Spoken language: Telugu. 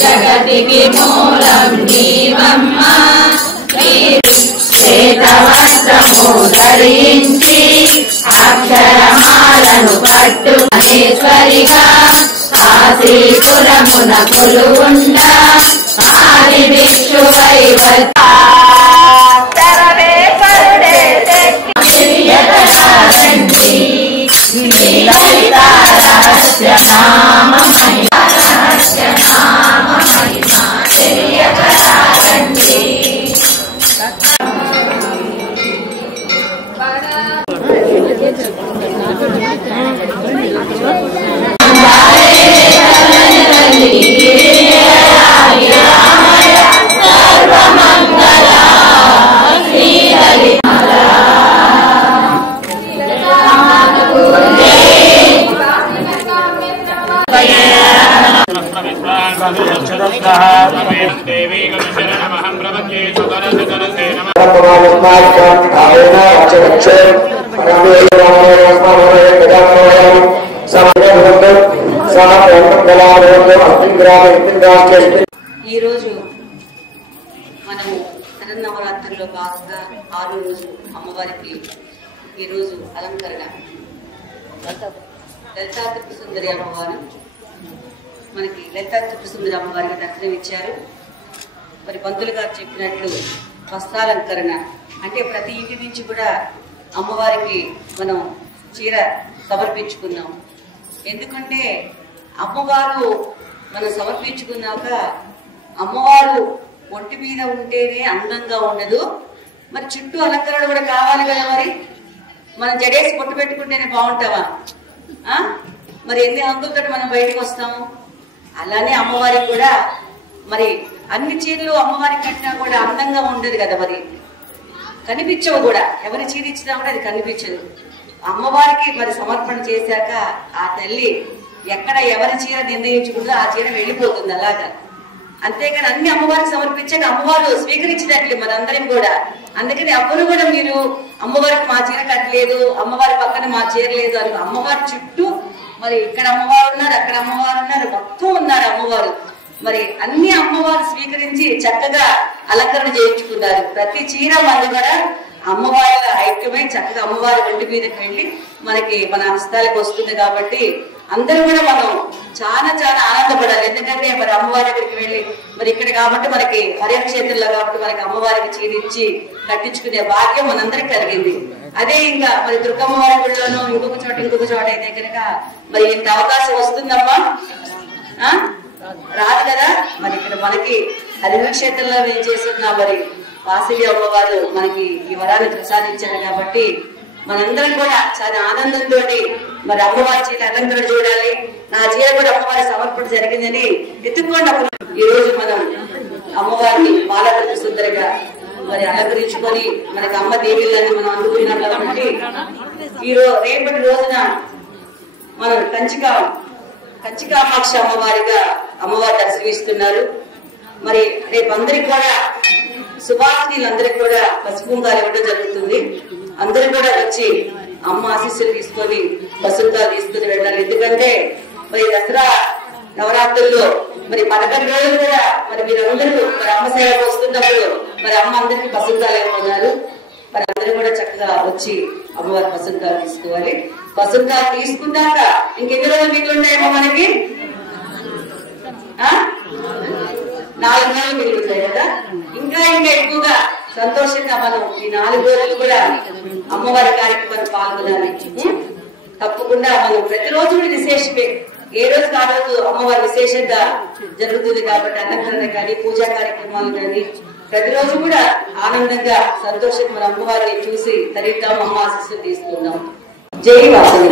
జగతికి మూలం నీవమ్మా శ్వేతవస్త్రము ధరించి అక్షరమాలను పట్టు మహేశ్వరిగా కాశీపురమున కొలువుండ ఆది భిక్షువై నామ ఈరోజు మనము శరన్నవరాత్రుల్లో భాగంగా 6 రోజులు అమ్మవారికి ఈరోజు అలంకరణ లలితా త్రిపురసుందరి అమ్మవారు మనకి లలితా త్రిపురసుందరి అమ్మవారికి దర్శనం ఇచ్చారు. మరి పంతులు గారు చెప్పినట్లు వస్త్రాలంకరణ అంటే ప్రతి ఇంటి నుంచి కూడా అమ్మవారికి మనం చీర సమర్పించుకున్నాం. ఎందుకంటే అమ్మవారు మనం సమర్పించుకున్నాక అమ్మవారు ఒంటి మీద ఉంటేనే అందంగా ఉండదు, మరి చుట్టూ అలంకరణ కూడా కావాలి కదా. మరి మనం జడేసి పొట్టు పెట్టుకుంటేనే బాగుంటావా? మరి ఎన్ని హంగులతో మనం బయటకు వస్తాము. అలానే అమ్మవారికి కూడా మరి అన్ని చీరలు అమ్మవారికి కట్టినా కూడా అందంగా ఉండదు కదా, మరి కనిపించవు కూడా. ఎవరి చీర ఇచ్చినా కూడా అది కనిపించదు. అమ్మవారికి మరి సమర్పణ చేశాక ఆ తల్లి ఎక్కడ ఎవరి చీర నిర్ణయించుకుంటుందో ఆ చీర వెళ్ళిపోతుంది అలాగా. అంతేగాని అన్ని అమ్మవారికి సమర్పించాక అమ్మవారు స్వీకరించినట్లే మనందరం కూడా. అందుకని అప్పుడు కూడా మీరు అమ్మవారికి మా చీర కట్టలేదు, అమ్మవారి పక్కన మా చీర లేదు అని అమ్మవారి చుట్టూ మరి ఇక్కడ అమ్మవారు ఉన్నారు, అక్కడ అమ్మవారు ఉన్నారు, మొత్తం ఉన్నారు అమ్మవారు. మరి అన్ని అమ్మవారు స్వీకరించి చక్కగా అలంకరణ చేయించుకున్నారు. ప్రతి చీర మంది కూడా అమ్మవారి ఐక్యమై చక్కగా అమ్మవారి ఒంటి మీదకి వెళ్ళి మనకి మన హస్తాలకు వస్తుంది. కాబట్టి అందరూ కూడా మనం చాలా చాలా ఆనందపడాలి. ఎందుకంటే మరి అమ్మవారి దగ్గరికి వెళ్ళి మరి ఇక్కడ కాబట్టి మనకి హరిక్షేత్రంలో కాబట్టి మనకి అమ్మవారికి చీరిచ్చి కట్టించుకునే భాగ్యం మనందరికి కలిగింది. అదే ఇంకా మరి దుర్గమ్మవారి గుడిలోనూ ఇంకొక చోట అయితే కనుక మరి ఇంత అవకాశం వస్తుందమ్మా, రాదు కదా. మరి ఇక్కడ మనకి హరిక్షేత్రంలో ఏం చేస్తున్నా మరి వాసవి అమ్మవారు మనకి ఈ వరాన్ని ప్రసాదించారు. కాబట్టి మనందరం కూడా చాలా ఆనందంతో మరి అమ్మవారి చీర అలంకరణ చూడాలి. నా చీర కూడా అమ్మవారి సమర్పణ జరిగిందని ఎత్తుకోండి. ఈ రోజు మనం అమ్మవారిని బాలకృష్ణ సుందరిగా మరి అలంకరించుకొని మనకి అమ్మ దేవిలని మనం అందుకున్నాం కాబట్టి రేపటి రోజున మనం కంచికామాక్షి అమ్మవారిగా అమ్మవారి దర్శనమిస్తున్నారు. మరి రేపు అందరికి కూడా సుభాషిణీలందరికీ కూడా పసుపు కుంకాలు ఇవ్వడం జరుగుతుంది. అందరూ కూడా వచ్చి అమ్మ ఆశీస్సులు తీసుకొని పసుపు కుంకాలు తీసుకుని వెళ్ళాలి. ఎందుకంటే మరి దసరా నవరాత్రుల్లో మరి 11 రోజులు కూడా మరి మీరందరూ మరి అమ్మ సేవకు వస్తున్నప్పుడు మరి అమ్మ అందరికి పసుపు కుంకాలు ఇవ్వమన్నారు. మరి అందరూ కూడా చక్కగా వచ్చి అమ్మవారి పసుపు కుంకాలు తీసుకోవాలి. పసుపు కుంకాలు తీసుకున్నాక ఇంకెన్ని రోజులు మీకు ఉంటాయేమో మనకి 4 రోజులు మిగులుతాయి కదా. ఇంకా ఎక్కువగా సంతోషంగా మనం ఈ 4 రోజులు కూడా అమ్మవారి కార్యక్రమాన్ని పాల్గొనాలి. తప్పకుండా మనం ప్రతిరోజు కూడా విశేషమే, ఏ రోజు ఆ రోజు అమ్మవారి విశేషంగా జరుగుతుంది. కాబట్టి అలంకరణ కానీ పూజా కార్యక్రమాలు కానీ ప్రతిరోజు కూడా ఆనందంగా సంతోషంగా మన అమ్మవారిని చూసి తరిద్దాం, అమ్మ ఆశీస్సులు తీసుకుందాం. జై వాసవి.